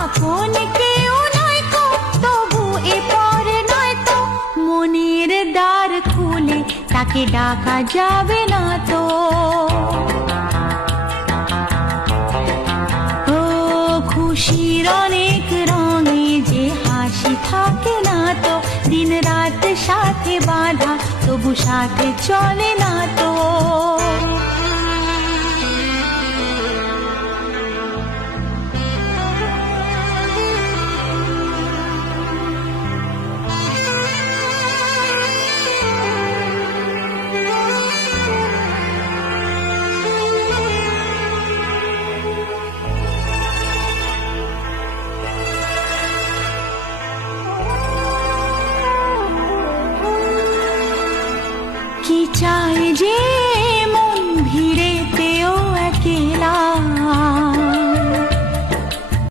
আপন কেউ নয় কো, তবু এ পর নয় তো, মনের দ্বার খুলে তাকে ডাকা যাবে না তো। ও খুশির অনেক রঙে যে হাসি থাকে না তো, দিন রাত সাথে বাঁধা তবু সাথে চলে না তো।